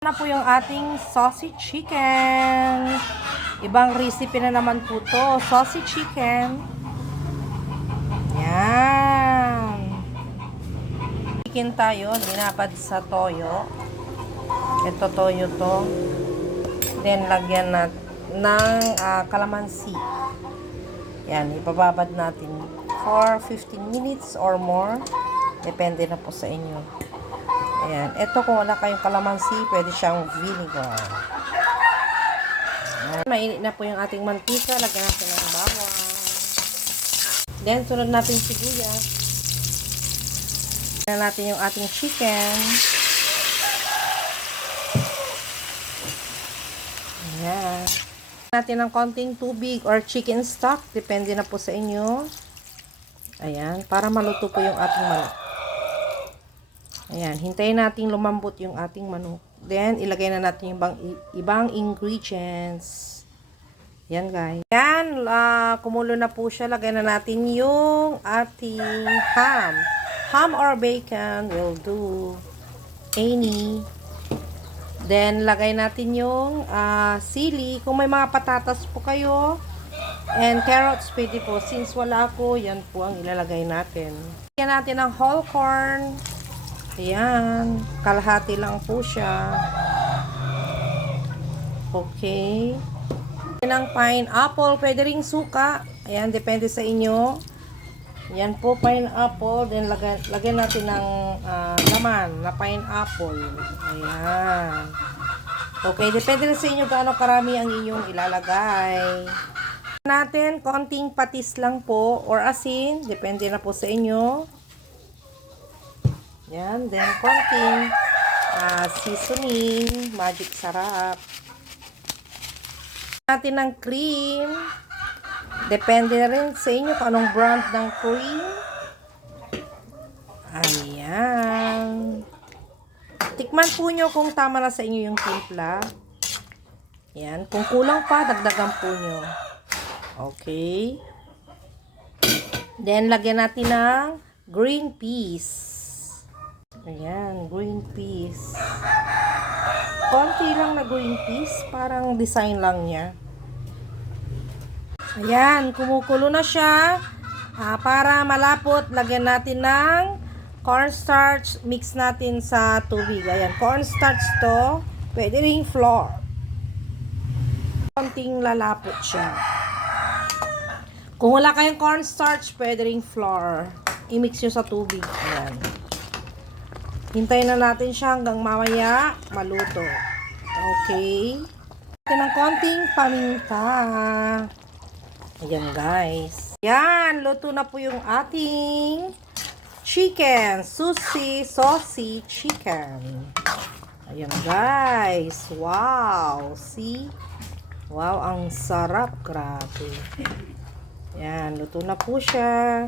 Na po yung ating saucy chicken. Ibang recipe na naman po to. Saucy chicken. Yan. Chicken tayo. Dinabad sa toyo. Ito toyo to. Then, lagyan natin ng kalamansi. Yan. Ipababad natin for 15 minutes or more. Depende na po sa inyo. Ayan. Ito kung wala kayong kalamansi, pwede siyang vinegar. Ayan. Mainit na po yung ating mantika. Lagyan natin ng bawang. Then, sunod natin sibuyas. Lagyan natin yung ating chicken. Ayan. Lagyan natin ng konting tubig or chicken stock. Depende na po sa inyo. Ayan. Para maluto po yung ating manok. Ayan, hintayin natin lumambot yung ating manok. Then, ilagay na natin yung ibang ingredients. Yan, guys. Yan, kumulo na po siya. Lagay na natin yung ating ham. Ham or bacon will do. Any. Then, lagay natin yung sili. Kung may mga patatas po kayo, and carrots, pwede po. Since wala ako, yan po ang ilalagay natin. Lagyan natin ng whole corn. Ayan. Kalahati lang po siya. Okay. Ng pineapple. Pwede ring suka. Ayan. Depende sa inyo. Ayan po, pineapple. Then, lagyan natin ng laman na pineapple. Ayan. Okay. Depende sa inyo gaano karami ang inyong ilalagay. Natin, konting patis lang po or asin. Depende na po sa inyo. Yan, then konting seasoning, magic sarap. Natin ng cream. Depende na rin sa inyo kung anong brand ng cream. Ayan. Tikman po nyo kung tama na sa inyo yung timpla. Ayan, kung kulang pa, dagdagan po nyo. Okay. Then, lagyan natin ng green peas. Ayan, green peas. Konti lang na green peas. Parang design lang niya. Ayan, kumukulo na siya. Para malapot, lagyan natin ng cornstarch. Mix natin sa tubig. Ayan, cornstarch to. Pwede ring flour. Konting lalapot siya. Kung wala kayong cornstarch, pwede ring flour. I-mix nyo sa tubig. Ayan. Hintayin na natin siya hanggang mamaya maluto. Okay. Ito ng konting paminta. Ayan, guys. Yan, luto na po yung ating chicken. Saucy chicken. Ayan, guys. Wow. See? Wow, ang sarap. Grabe. Yan, luto na po siya.